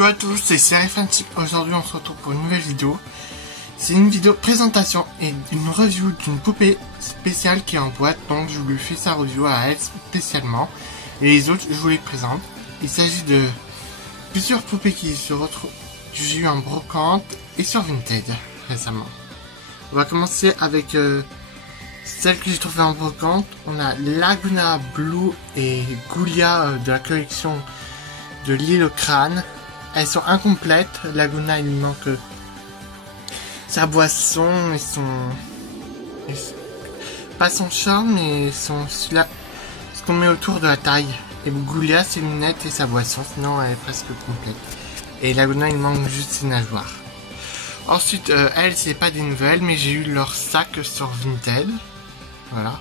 Coucou à tous, c'est Serifantip. Aujourd'hui on se retrouve pour une nouvelle vidéo. C'est une vidéo présentation et une review d'une poupée spéciale qui est en boîte. Donc je lui fais sa review à elle spécialement. Et les autres je vous les présente. Il s'agit de plusieurs poupées qui se retrouvent, que j'ai eu en brocante et sur Vinted récemment. On va commencer avec celle que j'ai trouvée en brocante. On a Laguna Blue et Goulia de la collection de l'île au crâne. Elles sont incomplètes. Laguna, il lui manque sa boisson et pas son charme, mais ce qu'on met autour de la taille. Et Goulia, ses lunettes et sa boisson, sinon elle est presque complète. Et Laguna, il manque juste ses nageoires. Ensuite, elle, c'est pas des nouvelles, mais j'ai eu leur sac sur Vinted. Voilà.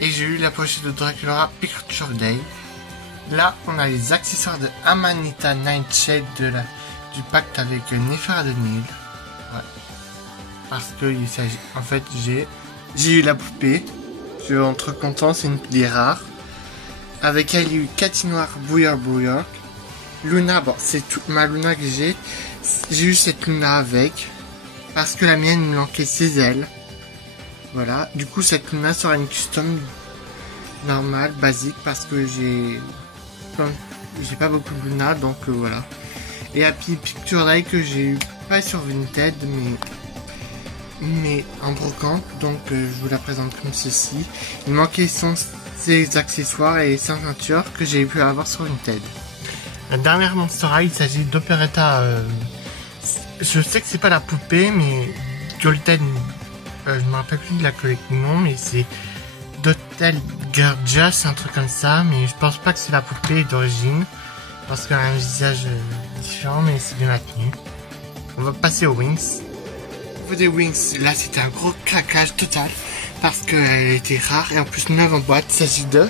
Et j'ai eu la pochette de Dracula Picture Day. Là, on a les accessoires de Amanita Nightshade du pacte avec Nefer de Nil. Ouais. Parce que il s'agit. En fait, j'ai eu la poupée. Je suis entre content, c'est une des rares. Avec elle, il y a eu Cathy Noire Bouillard. Luna, bon, c'est ma Luna que j'ai. J'ai eu cette Luna avec. Parce que la mienne me manquait ses ailes. Voilà. Du coup, cette Luna sera une custom normale, basique, parce que j'ai pas beaucoup de Luna, donc voilà. Et Happy Picture Day que j'ai eu pas sur Vinted, mais en brocante, donc je vous la présente comme ceci. Il manquait ses accessoires et sa ceinture que j'ai pu avoir sur Vinted. La dernière Monster High, il s'agit d'Operetta. Je sais que c'est pas la poupée, mais Golden. Je me rappelle plus de la collection, mais c'est d'Hotel Gorgeous, un truc comme ça, mais je pense pas que c'est la poupée d'origine parce qu'elle a un visage différent, mais c'est bien maintenu. On va passer aux Wings. Au niveau des Wings, là c'était un gros craquage total parce qu'elle était rare et en plus neuve en boîte. Il s'agit de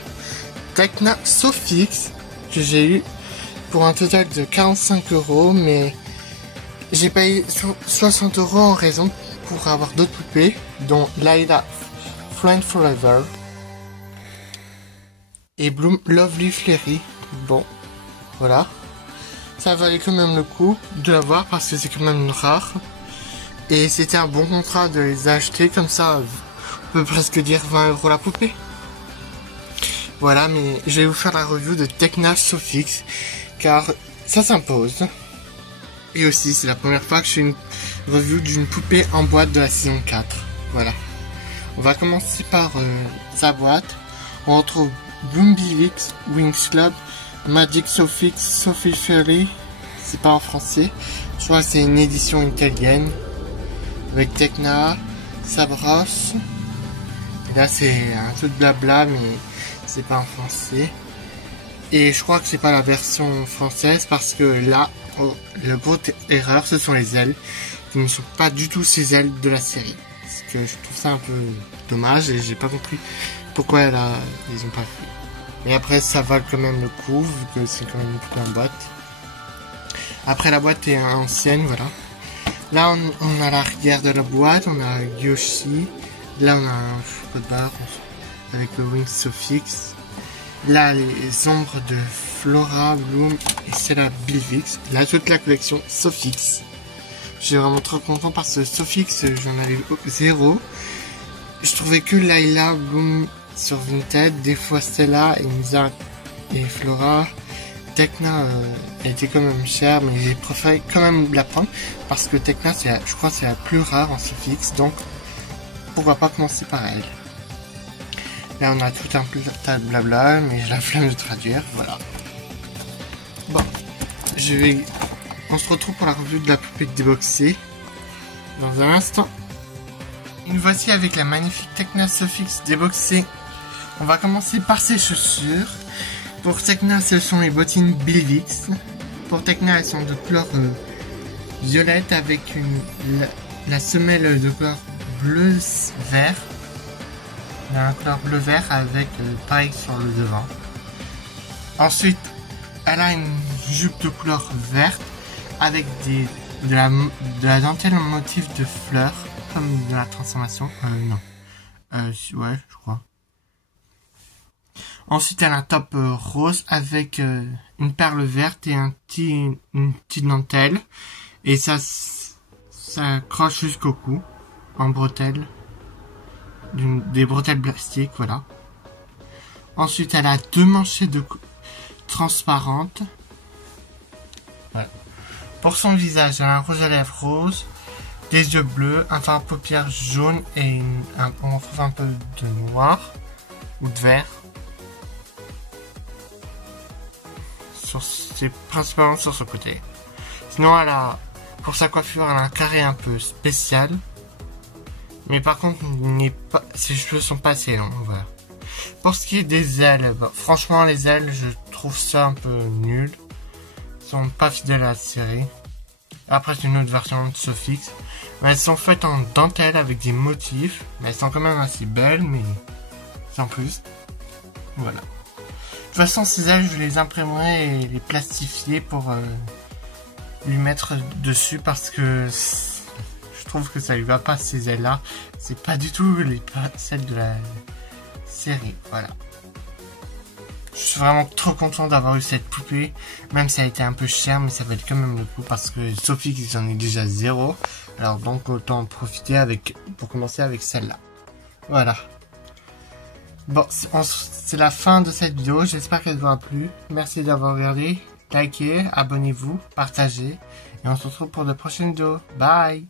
Tekna Sofix que j'ai eu pour un total de 45 €, mais j'ai payé 60 € en raison pour avoir d'autres poupées, dont Layla Friend Forever et Bloom Lovely Flairy. Bon, voilà. Ça valait quand même le coup de l'avoir parce que c'est quand même une rare. Et c'était un bon contrat de les acheter comme ça. On peut presque dire 20 € la poupée. Voilà, mais je vais vous faire la review de Tekna Sofix car ça s'impose. Et aussi, c'est la première fois que je fais une review d'une poupée en boîte de la saison 4. Voilà. On va commencer par sa boîte. On retrouve Boombilix, Wings Club, Magic Sofix, Sophie Fury. C'est pas en français. Je crois que c'est une édition italienne. Avec Tekna, Sabros. Et là, c'est un peu de blabla, mais c'est pas en français. Et je crois que c'est pas la version française parce que là, la grosse erreur, ce sont les ailes qui ne sont pas du tout ces ailes de la série. Parce que je trouve ça un peu dommage et j'ai pas compris pourquoi ils ont pas fait. Mais après, ça va quand même le coup vu que c'est quand même une poupée en boîte. Après, la boîte est ancienne, voilà. Là, on a l'arrière de la boîte, on a Yoshi. Là, on a un code barre avec le Wings Sofix. Là, les ombres de Flora, Bloom et c'est la Bilvix. Là, toute la collection Sofix. Je suis vraiment trop content parce que Sofix, j'en avais 0. Je trouvais que Layla, Bloom sur Vinted, des fois Stella et Nisa et Flora. Tekna, elle était quand même chère, mais j'ai préféré quand même la prendre parce que Tekna, je crois, c'est la plus rare en Sofix, donc pourquoi pas commencer par elle. Là, on a tout un tas de blabla, mais j'ai la flemme de traduire, voilà. Bon, on se retrouve pour la review de la poupée déboxée dans un instant. Une voici avec la magnifique Tekna Sofix déboxée. On va commencer par ses chaussures. Pour Tekna, ce sont les bottines Bilvix. Pour Tekna, elles sont de couleur violette avec la semelle de couleur bleu-vert. Il y a un couleur bleu-vert avec pareil sur le devant. Ensuite, elle a une jupe de couleur verte avec de la dentelle en motif de fleurs, comme de la transformation. Non. Ouais, je crois. Ensuite, elle a un top rose avec une perle verte et une petite dentelle. Et ça accroche jusqu'au cou, en bretelles. Des bretelles plastiques, voilà. Ensuite, elle a 2 manchettes transparentes. Voilà. Pour son visage, elle a un rouge à lèvres rose, des yeux bleus, un fard à paupières jaune et on retrouve un peu de noir ou de vert. C'est principalement sur ce côté. Sinon, pour sa coiffure, elle a un carré un peu spécial. Mais par contre, ses cheveux sont pas assez longs, voilà. Pour ce qui est des ailes, franchement, les ailes, je trouve ça un peu nul. Ils sont pas fidèles à la série. Après, c'est une autre version de Sofix. Mais elles sont faites en dentelle avec des motifs. Mais elles sont quand même assez belles, mais sans plus. Voilà. De toute façon, ces ailes, je les imprimerai et les plastifier pour lui mettre dessus parce que je trouve que ça lui va pas, ces ailes-là. C'est pas du tout celles de la série. Voilà. Je suis vraiment trop content d'avoir eu cette poupée. Même si ça a été un peu cher, mais ça valait quand même le coup parce que Sofix, j'en ai déjà 0. Alors donc, autant en profiter pour commencer avec celle-là. Voilà. Bon, c'est la fin de cette vidéo. J'espère qu'elle vous a plu. Merci d'avoir regardé. Likez, abonnez-vous, partagez. Et on se retrouve pour de prochaines vidéos. Bye!